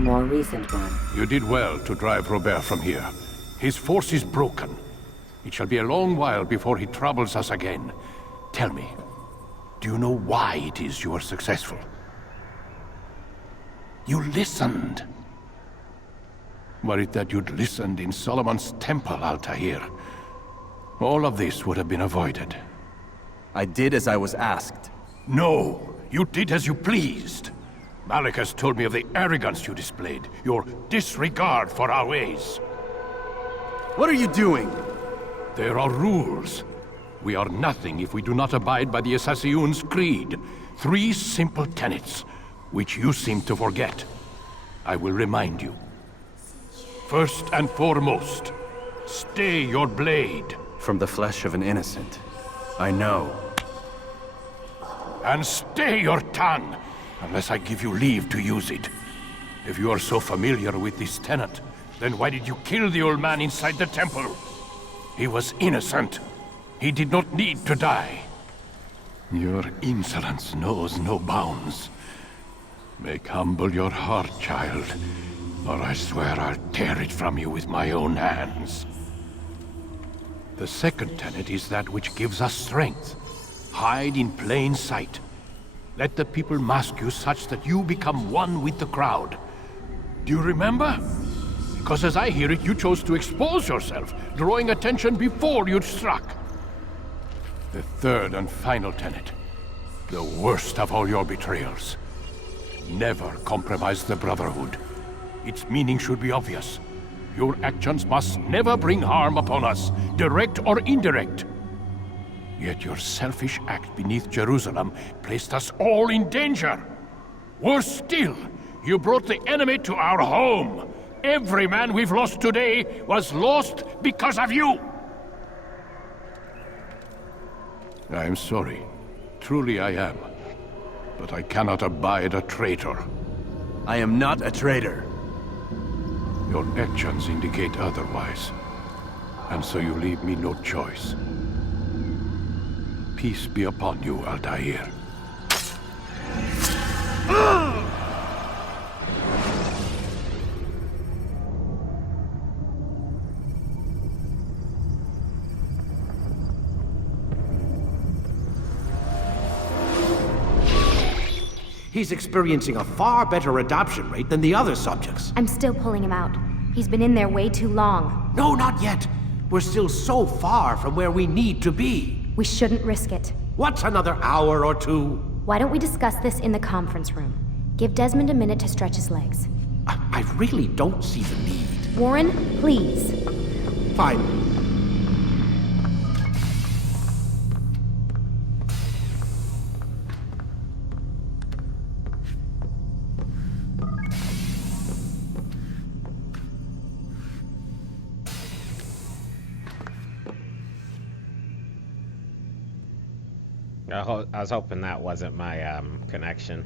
a more recent one. You did well to drive Robert from here. His force is broken. It shall be a long while before he troubles us again. Tell me, do you know why it is you are successful? You listened. Were it that you'd listened in Solomon's temple, Altair, all of this would have been avoided. I did as I was asked. No, you did as you pleased. Malik has told me of the arrogance you displayed, your disregard for our ways. What are you doing? There are rules. We are nothing if we do not abide by the Assassin's creed. 3 simple tenets, which you seem to forget. I will remind you. First and foremost, stay your blade. From the flesh of an innocent. I know. And stay your tongue, unless I give you leave to use it. If you are so familiar with this tenet, then why did you kill the old man inside the temple? He was innocent. He did not need to die. Your insolence knows no bounds. Make humble your heart, child, or I swear I'll tear it from you with my own hands. The second tenet is that which gives us strength. Hide in plain sight. Let the people mask you such that you become one with the crowd. Do you remember? Because as I hear it, you chose to expose yourself, drawing attention before you'd struck. The third and final tenet. The worst of all your betrayals. Never compromise the Brotherhood. Its meaning should be obvious. Your actions must never bring harm upon us, direct or indirect. Yet your selfish act beneath Jerusalem placed us all in danger. Worse still, you brought the enemy to our home. Every man we've lost today was lost because of you. I am sorry. Truly I am. But I cannot abide a traitor. I am not a traitor. Your actions indicate otherwise. And so you leave me no choice. Peace be upon you, Altair. He's experiencing a far better adoption rate than the other subjects. I'm still pulling him out. He's been in there way too long. No, not yet. We're still so far from where we need to be. We shouldn't risk it. What's another hour or two? Why don't we discuss this in the conference room? Give Desmond a minute to stretch his legs. I really don't see the need. Warren, please. Fine. I was hoping that wasn't my connection.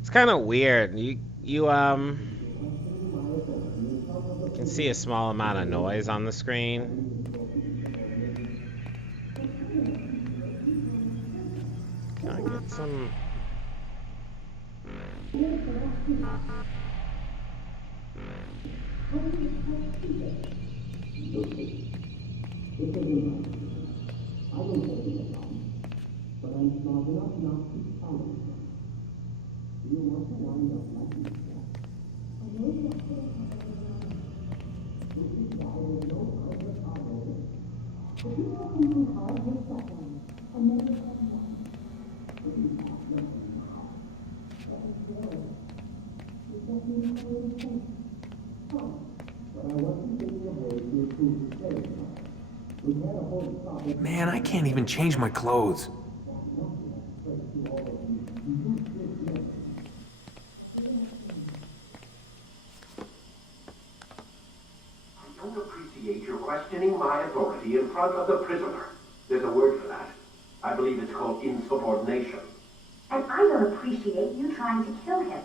It's kind of weird. You can see a small amount of noise on the screen. Can I get some? Man, I can't even change my clothes. I don't appreciate your questioning my authority in front of the prisoner. There's a word for that. I believe it's called insubordination. And I don't appreciate you trying to kill him.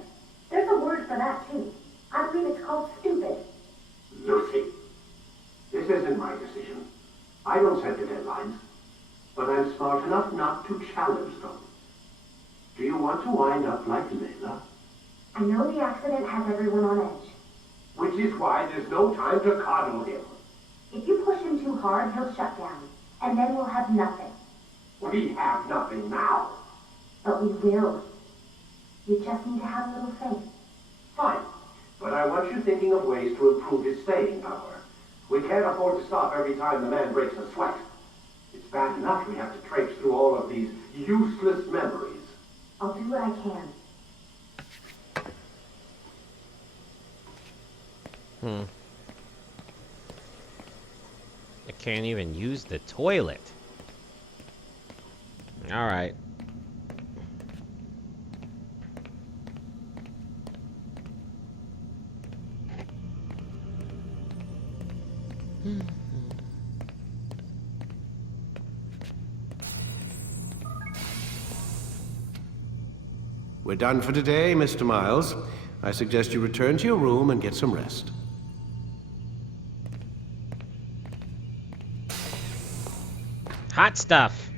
There's a word for that, too. I believe it's called stupid. Lucy, this isn't my decision. I don't set the deadlines. But I'm smart enough not to challenge them. Do you want to wind up like Layla? I know the accident has everyone on edge. Which is why there's no time to coddle him. If you push him too hard, he'll shut down. And then we'll have nothing. We have nothing now. But we will. You just need to have a little faith. Fine. But I want you thinking of ways to improve his staying power. We can't afford to stop every time the man breaks a sweat. It's bad enough we have to traipse through all of these useless memories. I'll do what I can. I can't even use the toilet. Alright. We're done for today, Mr. Miles. I suggest you return to your room and get some rest. Hot stuff.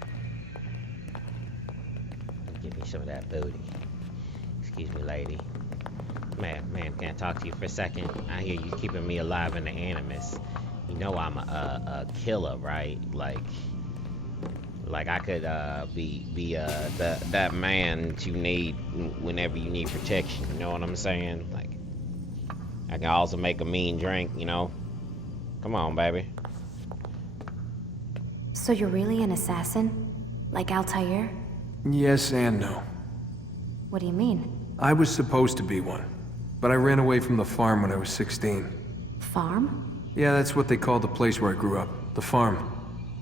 Give me some of that booty. Excuse me, lady. Man, can I talk to you for a second? I hear you keeping me alive in the Animus. You know I'm a killer, right? Like I could be that man that you need whenever you need protection. You know what I'm saying? Like I can also make a mean drink. You know? Come on, baby. So you're really an assassin? Like Altair? Yes and no. What do you mean? I was supposed to be one, but I ran away from the farm when I was 16. Farm? Yeah, that's what they called the place where I grew up. The farm.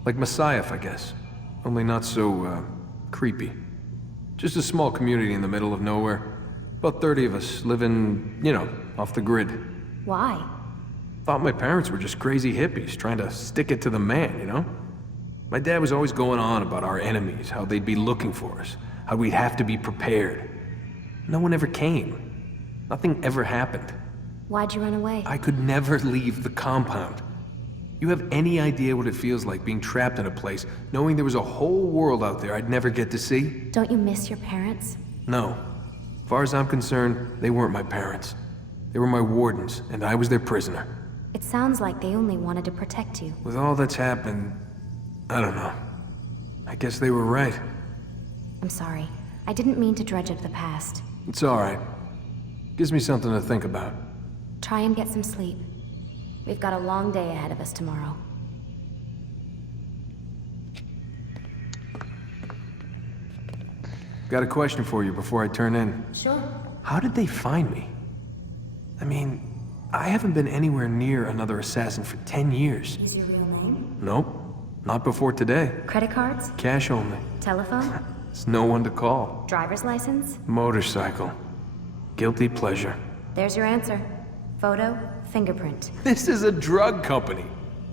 Like Messiah, I guess. Only not so, creepy. Just a small community in the middle of nowhere. About 30 of us living, you know, off the grid. Why? Thought my parents were just crazy hippies trying to stick it to the man, you know? My dad was always going on about our enemies, how they'd be looking for us, how we'd have to be prepared. No one ever came. Nothing ever happened. Why'd you run away? I could never leave the compound. You have any idea what it feels like being trapped in a place, knowing there was a whole world out there I'd never get to see? Don't you miss your parents? No. As far as I'm concerned, they weren't my parents. They were my wardens, and I was their prisoner. It sounds like they only wanted to protect you. With all that's happened, I don't know. I guess they were right. I'm sorry. I didn't mean to dredge up the past. It's all right. Gives me something to think about. Try and get some sleep. We've got a long day ahead of us tomorrow. Got a question for you before I turn in. Sure. How did they find me? I mean, I haven't been anywhere near another assassin for 10 years. Is your real name? Nope. Not before today. Credit cards? Cash only. Telephone? There's no one to call. Driver's license? Motorcycle. Guilty pleasure. There's your answer. Photo, fingerprint. This is a drug company.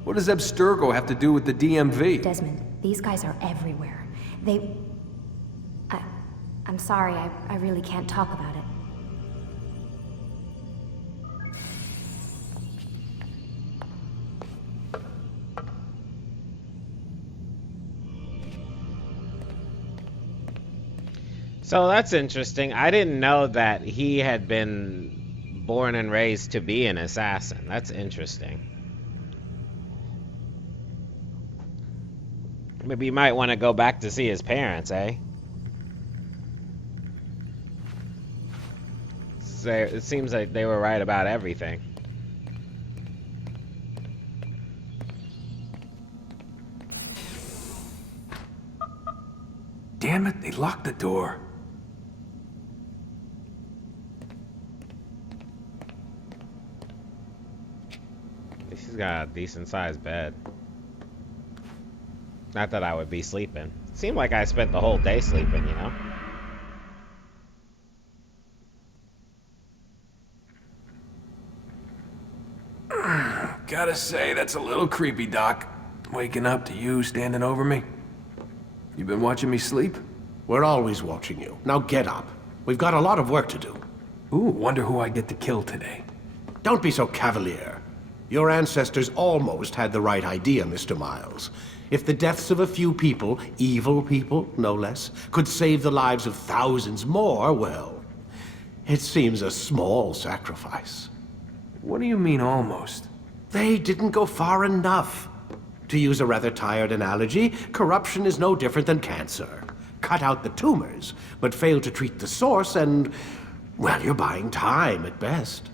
What does Abstergo have to do with the DMV? Desmond, these guys are everywhere. I'm sorry, I really can't talk about it. So that's interesting. I didn't know that he had been born and raised to be an assassin. That's interesting. Maybe you might want to go back to see his parents, eh? So it seems like they were right about everything. Damn it, they locked the door. She's got a decent sized bed. Not that I would be sleeping. Seemed like I spent the whole day sleeping, you know? Gotta say, that's a little creepy, Doc. Waking up to you standing over me. You been watching me sleep? We're always watching you. Now get up. We've got a lot of work to do. Ooh, wonder who I get to kill today. Don't be so cavalier. Your ancestors almost had the right idea, Mr. Miles. If the deaths of a few people, evil people, no less, could save the lives of thousands more, well, it seems a small sacrifice. What do you mean, almost? They didn't go far enough. To use a rather tired analogy, corruption is no different than cancer. Cut out the tumors, but fail to treat the source and, well, you're buying time at best.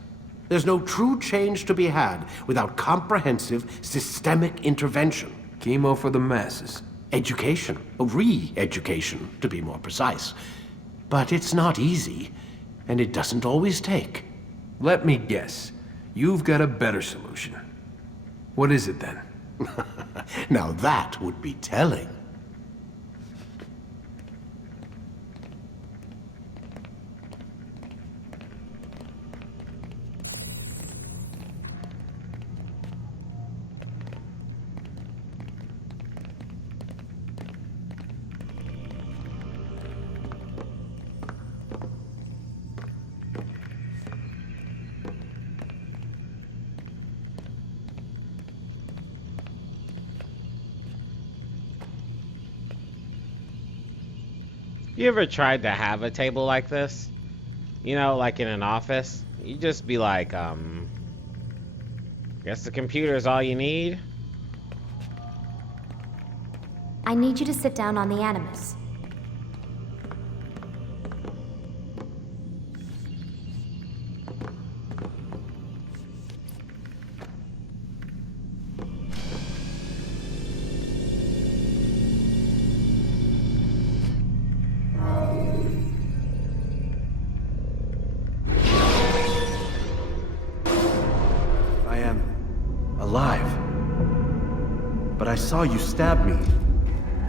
There's no true change to be had without comprehensive, systemic intervention. Chemo for the masses. Education, re-education, to be more precise. But it's not easy, and it doesn't always take. Let me guess. You've got a better solution. What is it then? Now that would be telling. You ever tried to have a table like this? You know, like in an office? You just be like, guess the computer is all you need? I need you to sit down on the Animus. But I saw you stab me.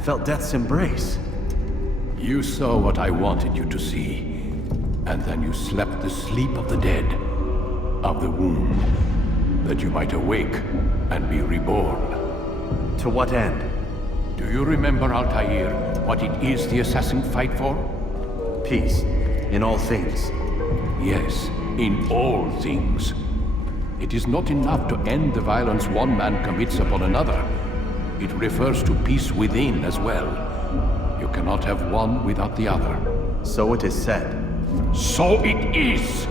Felt death's embrace. You saw what I wanted you to see. And then you slept the sleep of the dead. Of the womb. That you might awake and be reborn. To what end? Do you remember, Altair, what it is the assassins fight for? Peace. In all things. Yes, in all things. It is not enough to end the violence one man commits upon another. It refers to peace within as well. You cannot have one without the other. So it is said. So it is!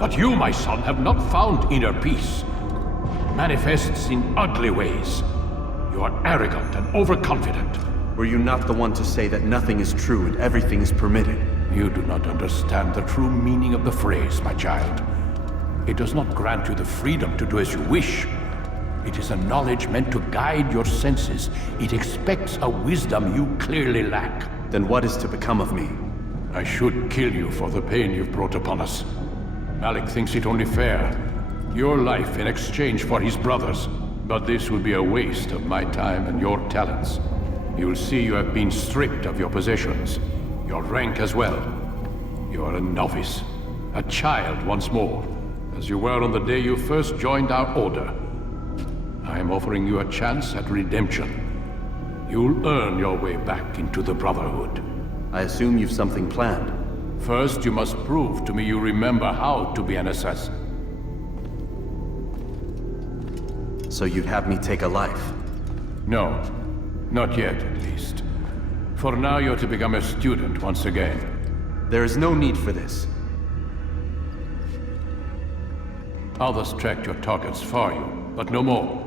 But you, my son, have not found inner peace. Manifests in ugly ways. You are arrogant and overconfident. Were you not the one to say that nothing is true and everything is permitted? You do not understand the true meaning of the phrase, my child. It does not grant you the freedom to do as you wish. It is a knowledge meant to guide your senses. It expects a wisdom you clearly lack. Then what is to become of me? I should kill you for the pain you've brought upon us. Malik thinks it only fair. Your life in exchange for his brother's. But this would be a waste of my time and your talents. You'll see you have been stripped of your possessions. Your rank as well. You are a novice. A child once more. As you were on the day you first joined our order. I am offering you a chance at redemption. You'll earn your way back into the Brotherhood. I assume you've something planned. First, you must prove to me you remember how to be an assassin. So you'd have me take a life? No. Not yet, at least. For now, you're to become a student once again. There is no need for this. Others tracked your targets for you, but no more.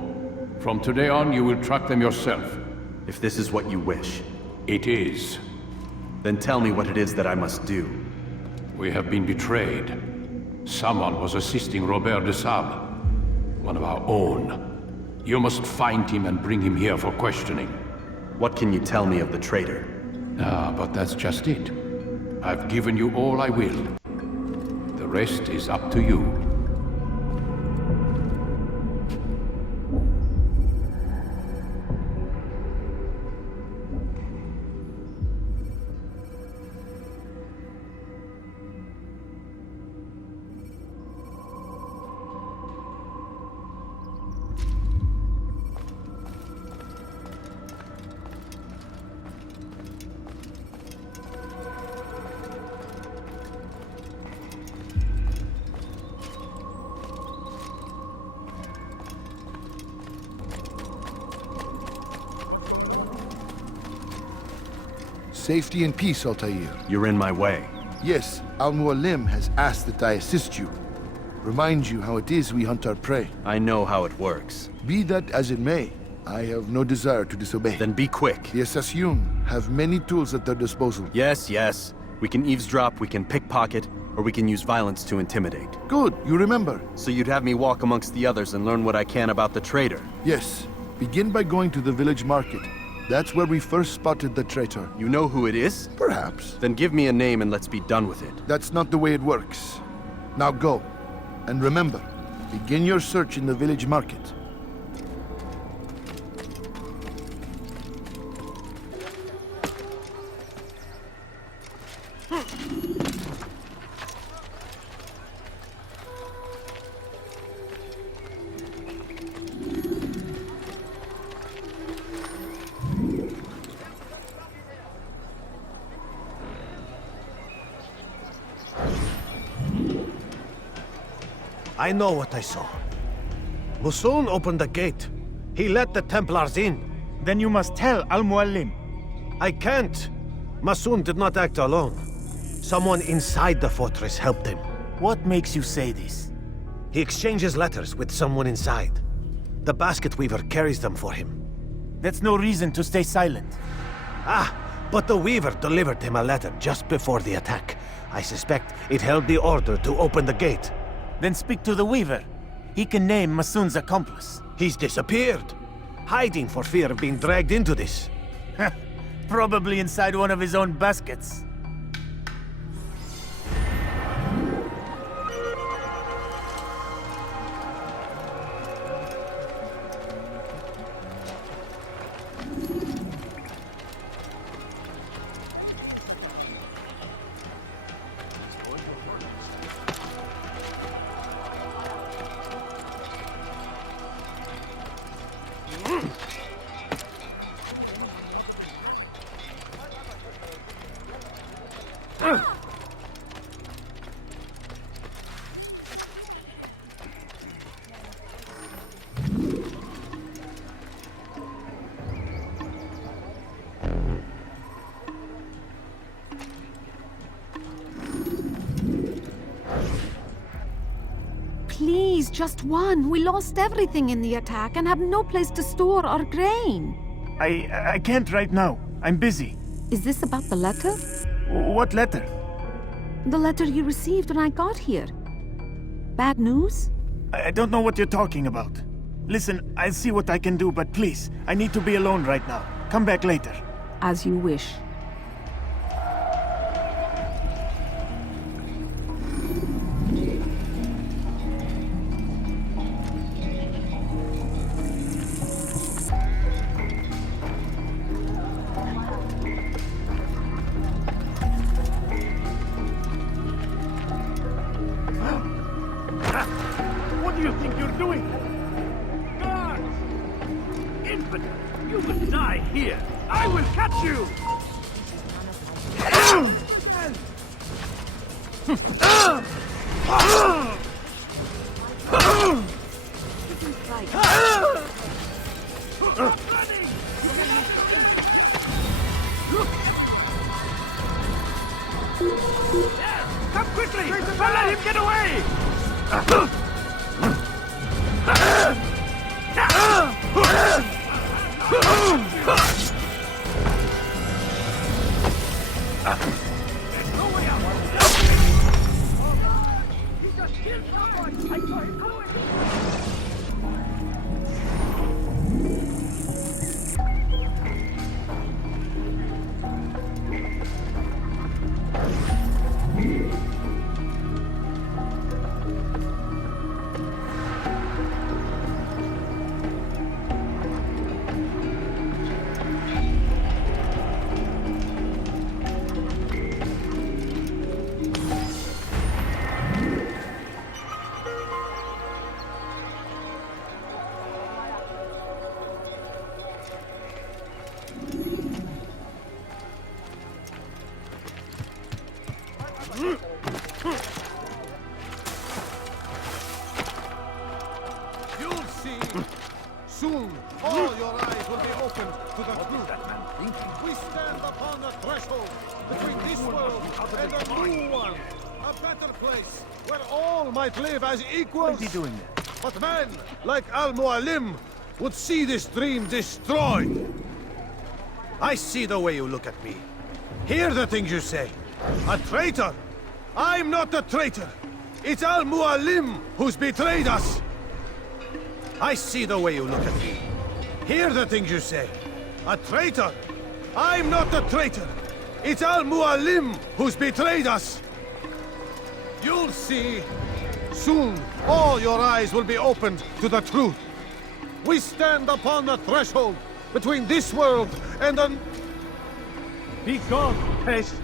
From today on, you will track them yourself. If this is what you wish. It is. Then tell me what it is that I must do. We have been betrayed. Someone was assisting Robert de Sable, one of our own. You must find him and bring him here for questioning. What can you tell me of the traitor? But that's just it. I've given you all I will. The rest is up to you. Safety and peace, Altair. You're in my way. Yes, Al-Mualim has asked that I assist you. Remind you how it is we hunt our prey. I know how it works. Be that as it may, I have no desire to disobey. Then be quick. The Assassin have many tools at their disposal. Yes, yes. We can eavesdrop, we can pickpocket, or we can use violence to intimidate. Good, you remember. So you'd have me walk amongst the others and learn what I can about the traitor? Yes. Begin by going to the village market. That's where we first spotted the traitor. You know who it is? Perhaps. Then give me a name and let's be done with it. That's not the way it works. Now go. And remember, begin your search in the village market. I know what I saw. Musun opened the gate. He let the Templars in. Then you must tell Al-Mualim. I can't. Masun did not act alone. Someone inside the fortress helped him. What makes you say this? He exchanges letters with someone inside. The basket weaver carries them for him. That's no reason to stay silent. Ah, but the weaver delivered him a letter just before the attack. I suspect it held the order to open the gate. Then speak to the weaver. He can name Masun's accomplice. He's disappeared, hiding for fear of being dragged into this. Probably inside one of his own baskets. Please, just one. We lost everything in the attack and have no place to store our grain. I can't right now. I'm busy. Is this about the letter? What letter? The letter you received when I got here. Bad news? I don't know what you're talking about. Listen, I'll see what I can do, but please, I need to be alone right now. Come back later. As you wish. What do you think you're doing? Guards! Infidel! You will die here! I will catch you! Come quickly! Don't let him get away! No way out! He just killed someone! I saw him do it! You'll see. Soon, all all your eyes will be opened to the truth. We stand upon the threshold between this world and a new one. A better place where all might live as equals. What is he doing there? But men like Al-Mualim would see this dream destroyed. I see the way you look at me. Hear the things you say. A traitor? I'm not a traitor. It's Al-Mualim who's betrayed us. I see the way you look at me. Hear the things you say. A traitor? I'm not a traitor. It's Al-Mualim who's betrayed us. You'll see. Soon, all your eyes will be opened to the truth. We stand upon the threshold between this world and an... Be gone, pest!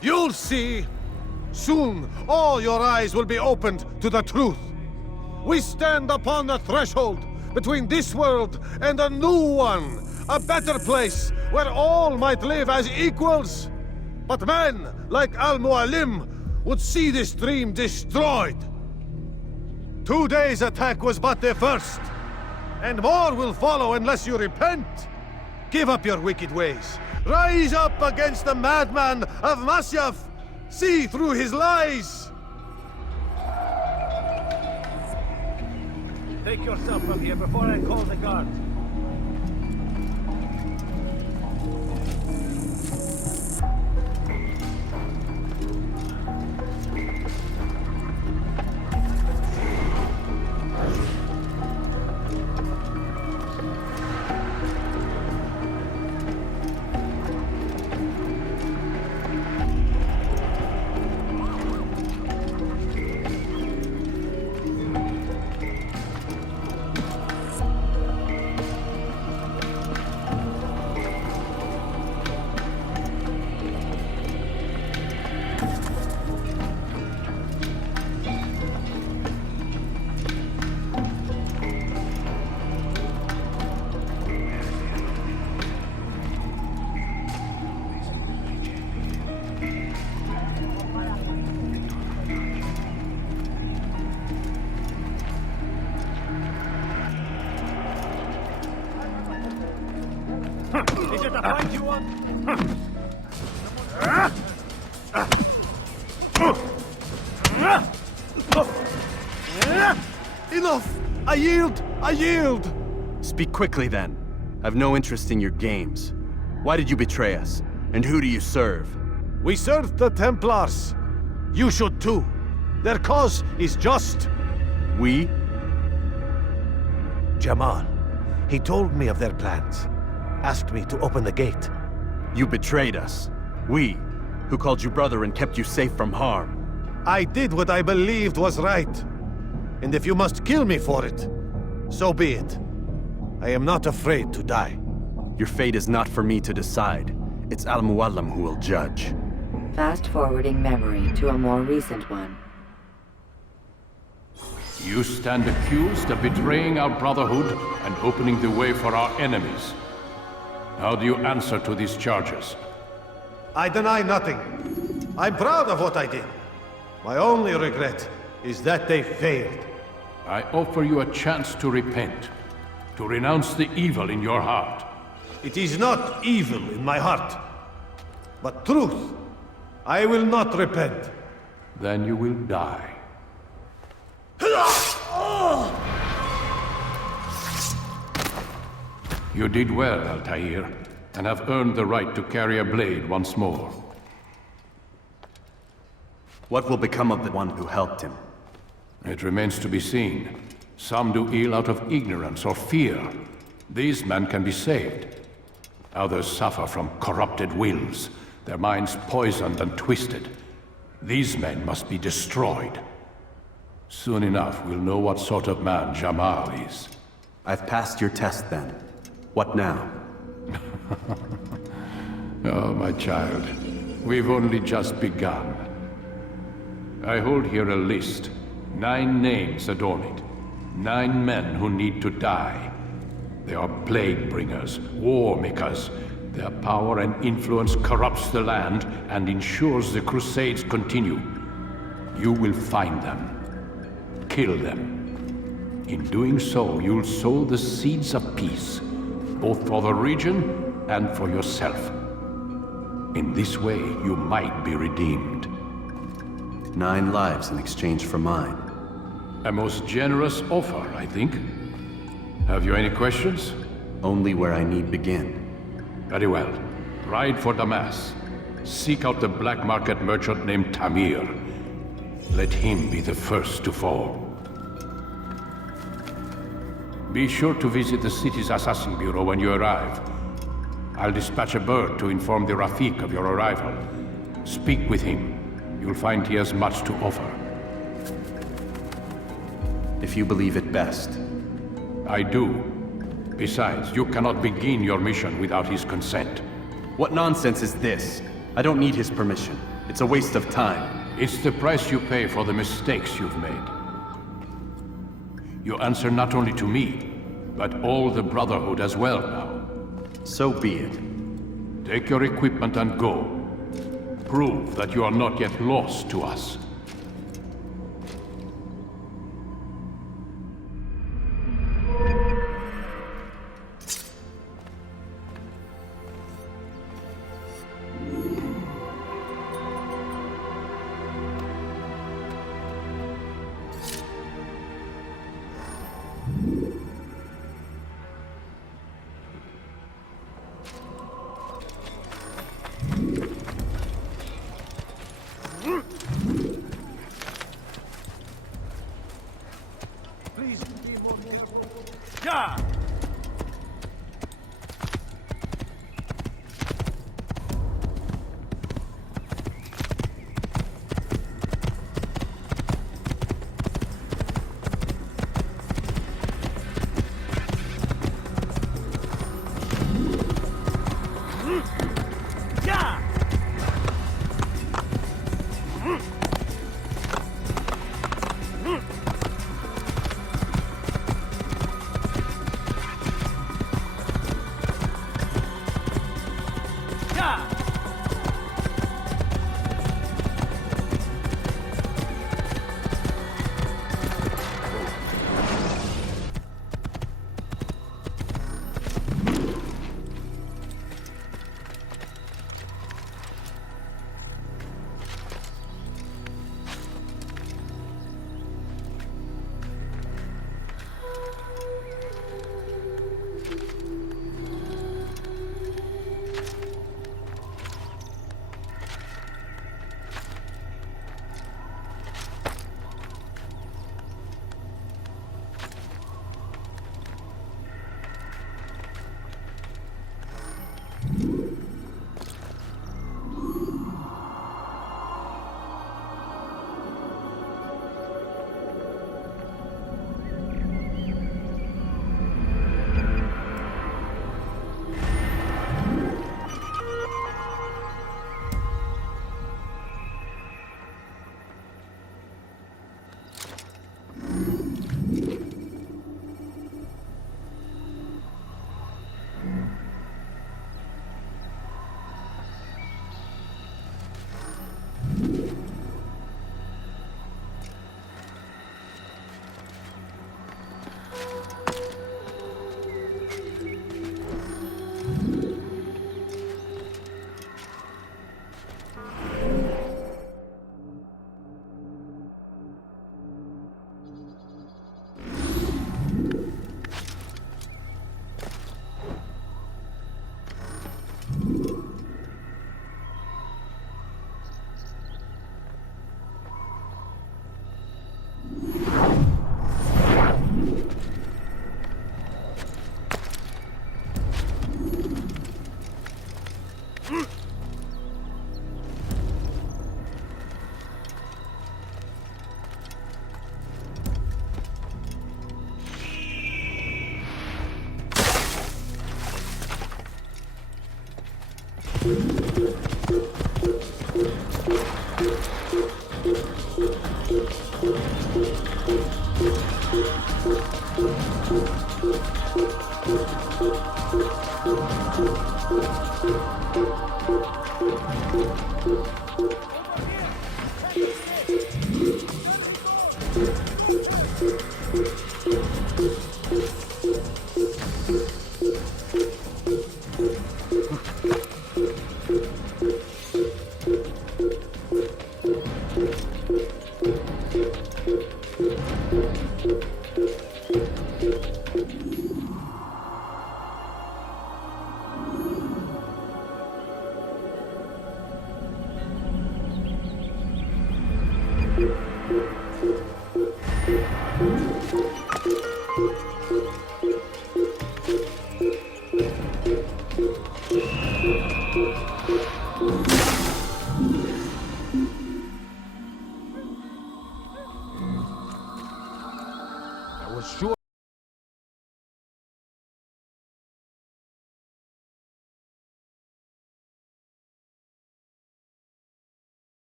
You'll see. Soon, all your eyes will be opened to the truth. We stand upon the threshold between this world and a new one. A better place where all might live as equals. But men like Al-Mualim would see this dream destroyed. Today's attack was but the first. And more will follow unless you repent. Give up your wicked ways. Rise up against the madman of Masyaf. See through his lies. Take yourself from here before I call the guards. Is it a fight you want? Enough! I yield! I yield! Speak quickly then. I've no interest in your games. Why did you betray us? And who do you serve? We serve the Templars. You should too. Their cause is just. We? Jamal. He told me of their plans. Asked me to open the gate. You betrayed us. We, who called you brother and kept you safe from harm. I did what I believed was right. And if you must kill me for it, so be it. I am not afraid to die. Your fate is not for me to decide. It's Al-Mualim who will judge. Fast-forwarding memory to a more recent one. You stand accused of betraying our Brotherhood and opening the way for our enemies. How do you answer to these charges? I deny nothing. I'm proud of what I did. My only regret is that they failed. I offer you a chance to repent, to renounce the evil in your heart. It is not evil in my heart, but truth. I will not repent. Then you will die. You did well, Altair, and have earned the right to carry a blade once more. What will become of the one who helped him? It remains to be seen. Some do ill out of ignorance or fear. These men can be saved. Others suffer from corrupted wills, their minds poisoned and twisted. These men must be destroyed. Soon enough, we'll know what sort of man Jamal is. I've passed your test then. What now? Oh, my child. We've only just begun. I hold here a list. 9 names adorn it. 9 men who need to die. They are plague bringers, war makers. Their power and influence corrupts the land and ensures the Crusades continue. You will find them. Kill them. In doing so, you'll sow the seeds of peace, both for the region and for yourself. In this way, you might be redeemed. 9 lives in exchange for mine. A most generous offer, I think. Have you any questions? Only where I need begin. Very well. Ride for Damas. Seek out the black market merchant named Tamir. Let him be the first to fall. Be sure to visit the city's assassin bureau when you arrive. I'll dispatch a bird to inform the Rafik of your arrival. Speak with him. You'll find he has much to offer. If you believe it best. I do. Besides, you cannot begin your mission without his consent. What nonsense is this? I don't need his permission. It's a waste of time. It's the price you pay for the mistakes you've made. You answer not only to me, but all the Brotherhood as well now. So be it. Take your equipment and go. Prove that you are not yet lost to us. Yeah!